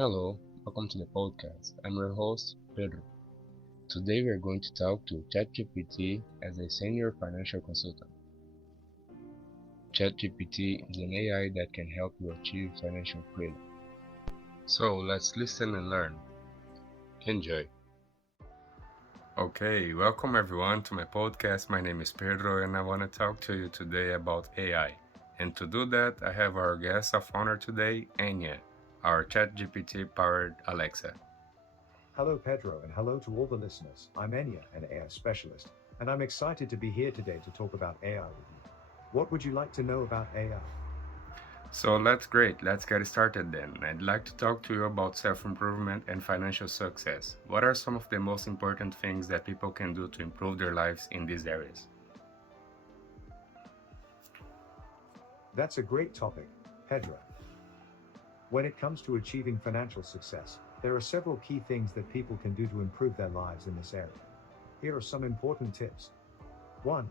Hello, welcome to the podcast. I'm your host, Pedro. Today we are going to talk to Chat Gpt as a senior financial consultant. Chat GPT is an AI that can help you achieve financial freedom. So let's listen and learn. Enjoy. Okay, welcome everyone to my podcast. My name is Pedro and I want to talk to you today about AI. And to do that, I have our guest of honor today, Anya, our ChatGPT powered Alexa. Hello, Pedro, and hello to all the listeners. I'm Enya, an AI specialist, and I'm excited to be here today to talk about AI with you. What would you like to know about AI? So that's great. Let's get started then. I'd like to talk to you about self improvement and financial success. What are some of the most important things that people can do to improve their lives in these areas? That's a great topic, Pedro. When it comes to achieving financial success, there are several key things that people can do to improve their lives in this area. Here are some important tips. 1.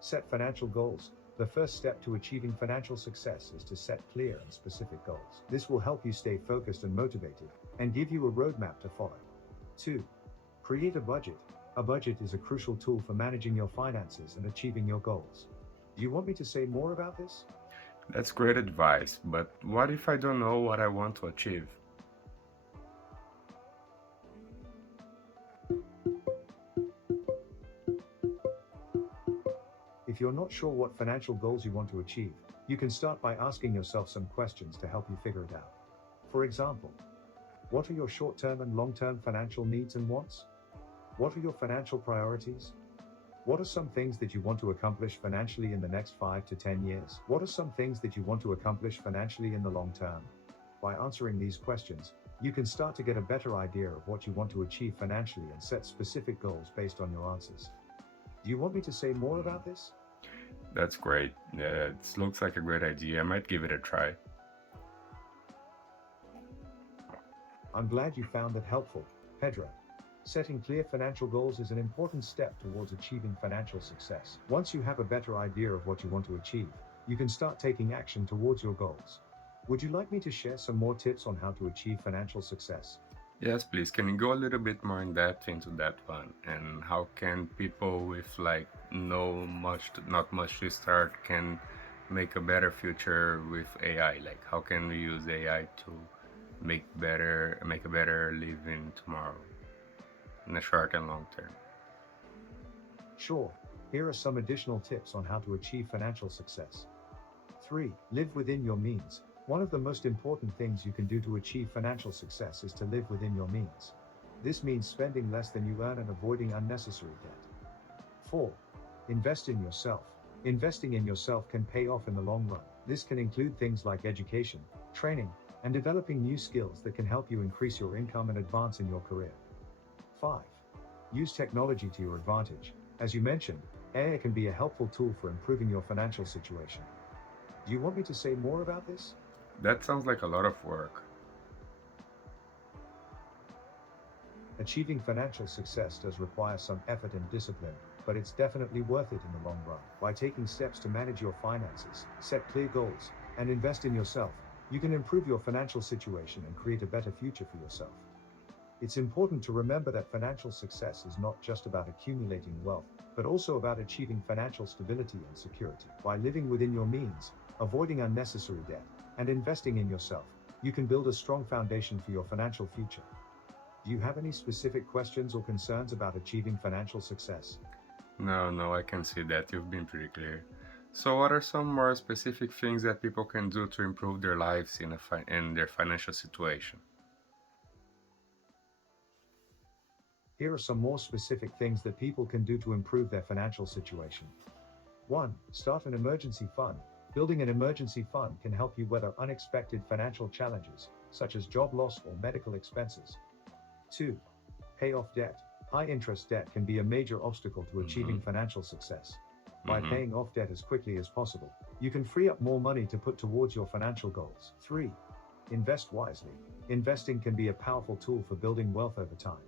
Set financial goals. The first step to achieving financial success is to set clear and specific goals. This will help you stay focused and motivated, and give you a roadmap to follow. 2. Create a budget. A budget is a crucial tool for managing your finances and achieving your goals. Do you want me to say more about this? That's great advice, but what if I don't know what I want to achieve? If you're not sure what financial goals you want to achieve, you can start by asking yourself some questions to help you figure it out. For example, what are your short-term and long-term financial needs and wants? What are your financial priorities? What are some things that you want to accomplish financially in the next 5 to 10 years? What are some things that you want to accomplish financially in the long term? By answering these questions, you can start to get a better idea of what you want to achieve financially and set specific goals based on your answers. Do you want me to say more about this? That's great. Yeah, it looks like a great idea. I might give it a try. I'm glad you found that helpful, Pedro. Setting clear financial goals is an important step towards achieving financial success. Once you have a better idea of what you want to achieve, you can start taking action towards your goals. Would you like me to share some more tips on how to achieve financial success? Yes, please. Can you go a little bit more in depth into that one? And how can people with like not much to start can make a better future with AI? Like how can we use AI to make a better living tomorrow in the short and long term? Sure, here are some additional tips on how to achieve financial success. 3. Live within your means. One of the most important things you can do to achieve financial success is to live within your means. This means spending less than you earn and avoiding unnecessary debt. 4. Invest in yourself. Investing in yourself can pay off in the long run. This can include things like education, training, and developing new skills that can help you increase your income and advance in your career. 5. Use technology to your advantage. As you mentioned, AI can be a helpful tool for improving your financial situation. Do you want me to say more about this? That sounds like a lot of work. Achieving financial success does require some effort and discipline, but it's definitely worth it in the long run. By taking steps to manage your finances, set clear goals, and invest in yourself, you can improve your financial situation and create a better future for yourself. It's important to remember that financial success is not just about accumulating wealth, but also about achieving financial stability and security. By living within your means, avoiding unnecessary debt, and investing in yourself, you can build a strong foundation for your financial future. Do you have any specific questions or concerns about achieving financial success? No, I can see that. You've been pretty clear. So, what are some more specific things that people can do to improve their lives in their financial situation? Here are some more specific things that people can do to improve their financial situation. 1. Start an emergency fund. Building an emergency fund can help you weather unexpected financial challenges, such as job loss or medical expenses. 2. Pay off debt. High interest debt can be a major obstacle to achieving financial success. By Mm-hmm. paying off debt as quickly as possible, you can free up more money to put towards your financial goals. 3. Invest wisely. Investing can be a powerful tool for building wealth over time.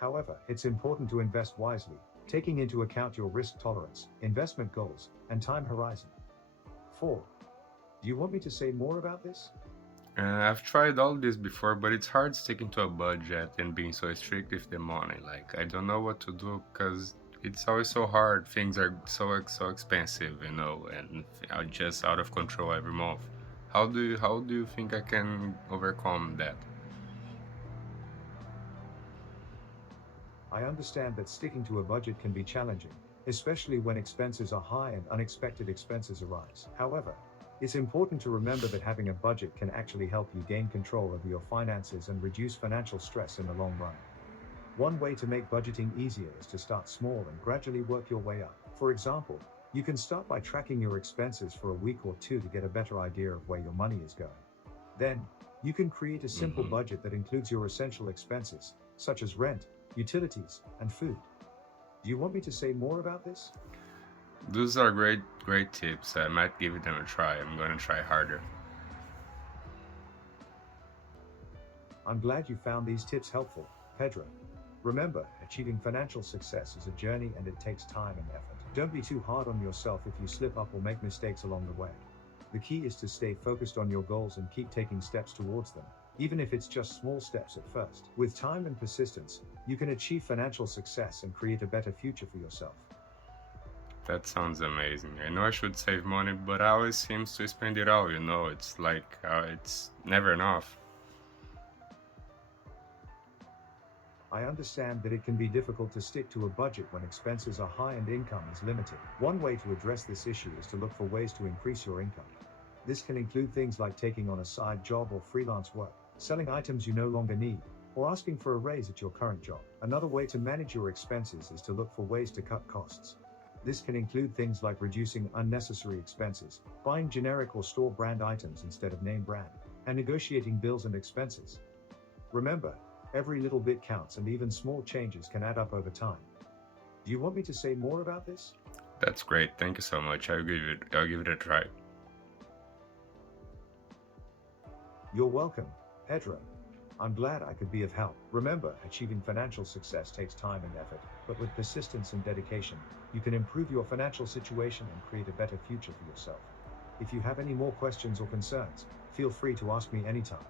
However, it's important to invest wisely, taking into account your risk tolerance, investment goals, and time horizon. 4. Do you want me to say more about this? I've tried all this before, but it's hard sticking to a budget and being so strict with the money. Like, I don't know what to do because it's always so hard. Things are so expensive, and are just out of control every month. How do you think I can overcome that? I understand that sticking to a budget can be challenging, especially when expenses are high and unexpected expenses arise. However, it's important to remember that having a budget can actually help you gain control over your finances and reduce financial stress in the long run. One way to make budgeting easier is to start small and gradually work your way up. For example, you can start by tracking your expenses for a week or two to get a better idea of where your money is going. Then, you can create a simple Hmm. budget that includes your essential expenses, such as rent, utilities, and food. Do you want me to say more about this? Those are great tips. I might give them a try. I'm gonna try harder. I'm glad you found these tips helpful, Pedro. Remember, achieving financial success is a journey and it takes time and effort. Don't be too hard on yourself if you slip up or make mistakes along the way. The key is to stay focused on your goals and keep taking steps towards them, even if it's just small steps at first. With time and persistence, you can achieve financial success and create a better future for yourself. That sounds amazing. I know I should save money, but I always seems to spend it all. It's like it's never enough. I understand that it can be difficult to stick to a budget when expenses are high and income is limited. One way to address this issue is to look for ways to increase your income. This can include things like taking on a side job or freelance work, selling items you no longer need, or asking for a raise at your current job. Another way to manage your expenses is to look for ways to cut costs. This can include things like reducing unnecessary expenses, buying generic or store brand items instead of name brand, and negotiating bills and expenses. Remember, every little bit counts and even small changes can add up over time. Do you want me to say more about this? That's great. Thank you so much. I'll give it a try. You're welcome, Pedro. I'm glad I could be of help. Remember, achieving financial success takes time and effort, but with persistence and dedication, you can improve your financial situation and create a better future for yourself. If you have any more questions or concerns, feel free to ask me anytime.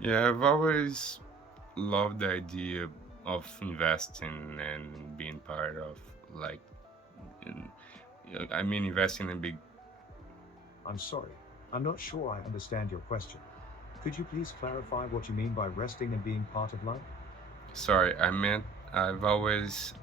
Yeah, I've always loved the idea of investing and being part of like, in, I mean, investing in big. I'm sorry, I'm not sure I understand your question. Could you please clarify what you mean by resting and being part of life? Sorry, I meant I've always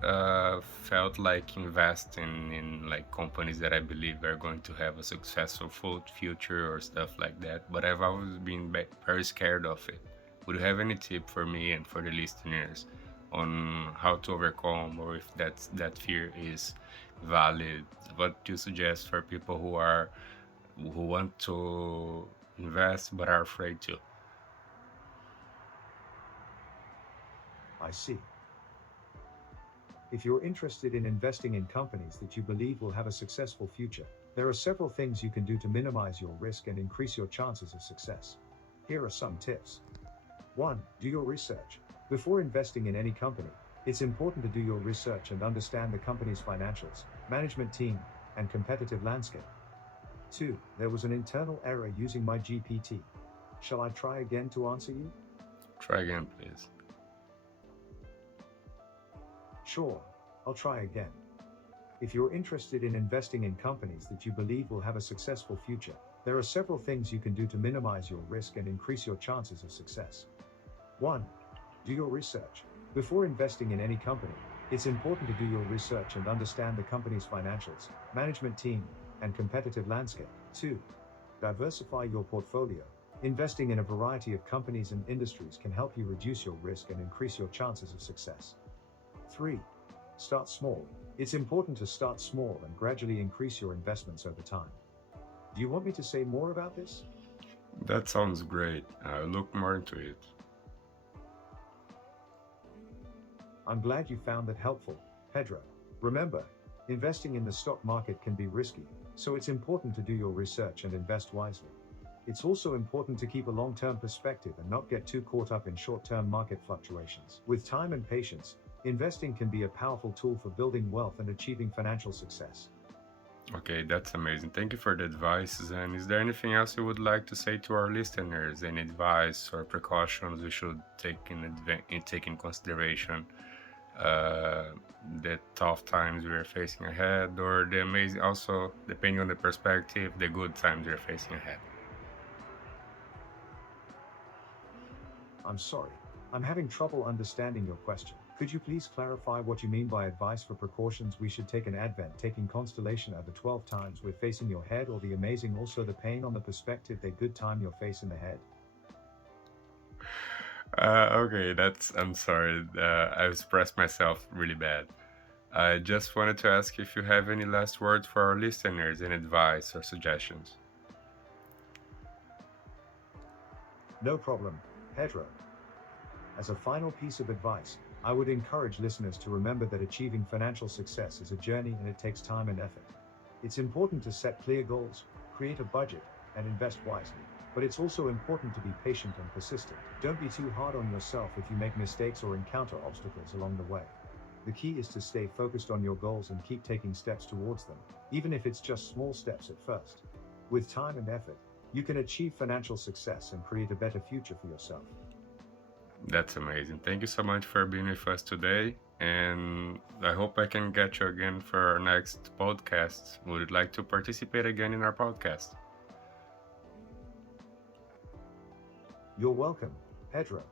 felt like investing in like companies that I believe are going to have a successful future or stuff like that. But I've always been very scared of it. Would you have any tip for me and for the listeners on how to overcome, or if that fear is valid? What do you suggest for people who want to invest but are afraid to? I see. If you're interested in investing in companies that you believe will have a successful future, there are several things you can do to minimize your risk and increase your chances of success. Here are some tips. 1. Do your research. Before investing in any company, it's important to do your research and understand the company's financials, management team, and competitive landscape. 2. There was an internal error using my GPT. Shall I try again to answer you? Try again, please. Sure, I'll try again. If you're interested in investing in companies that you believe will have a successful future, there are several things you can do to minimize your risk and increase your chances of success. 1. Do your research. Before investing in any company, it's important to do your research and understand the company's financials, management team, and competitive landscape. 2. Diversify your portfolio. Investing in a variety of companies and industries can help you reduce your risk and increase your chances of success. 3. Start small. It's important to start small and gradually increase your investments over time. Do you want me to say more about this? That sounds great. I'll look more into it. I'm glad you found that helpful, Pedro. Remember, investing in the stock market can be risky, so it's important to do your research and invest wisely. It's also important to keep a long-term perspective and not get too caught up in short-term market fluctuations. With time and patience, investing can be a powerful tool for building wealth and achieving financial success. Okay, that's amazing. Thank you for the advice. And is there anything else you would like to say to our listeners? Any advice or precautions we should take in consideration? Uh, the tough times we're facing ahead, or the amazing, also depending on the perspective, the good times we're facing ahead. I'm sorry. I'm having trouble understanding your question. Could you please clarify what you mean by advice for precautions we should take in Advent, taking constellation at the 12 times we're facing your head, or the amazing also the pain on the perspective, the good time you're facing the head? Okay, I'm sorry. I expressed myself really bad. I just wanted to ask if you have any last words for our listeners and advice or suggestions. No problem, Pedro. As a final piece of advice, I would encourage listeners to remember that achieving financial success is a journey and it takes time and effort. It's important to set clear goals, create a budget, and invest wisely. But it's also important to be patient and persistent. Don't be too hard on yourself if you make mistakes or encounter obstacles along the way. The key is to stay focused on your goals and keep taking steps towards them, even if it's just small steps at first. With time and effort, you can achieve financial success and create a better future for yourself. That's amazing. Thank you so much for being with us today. And I hope I can get you again for our next podcast. Would you like to participate again in our podcast? You're welcome, Pedro.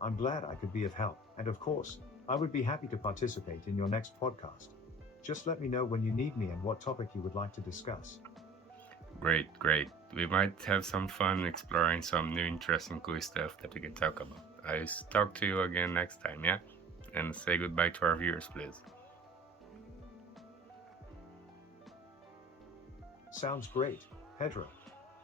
I'm glad I could be of help, and of course, I would be happy to participate in your next podcast. Just let me know when you need me and what topic you would like to discuss. Great, great. We might have some fun exploring some new interesting cool stuff that we can talk about. I'll talk to you again next time, yeah? And say goodbye to our viewers, please. Sounds great, Pedro.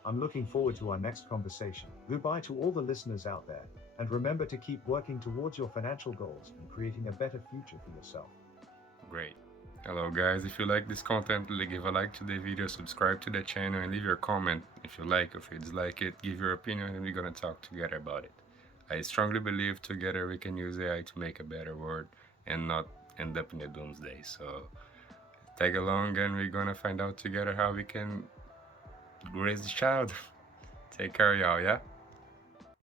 I'm looking forward to our next conversation. Goodbye to all the listeners out there, and remember to keep working towards your financial goals and creating a better future for yourself. Great. Hello guys, if you like this content, give a like to the video, subscribe to the channel and leave your comment if you like or if you dislike it, give your opinion and we're gonna talk together about it. I strongly believe together we can use AI to make a better world and not end up in a doomsday. So tag along and we're gonna find out together how we can raise the child. Take care y'all, yeah?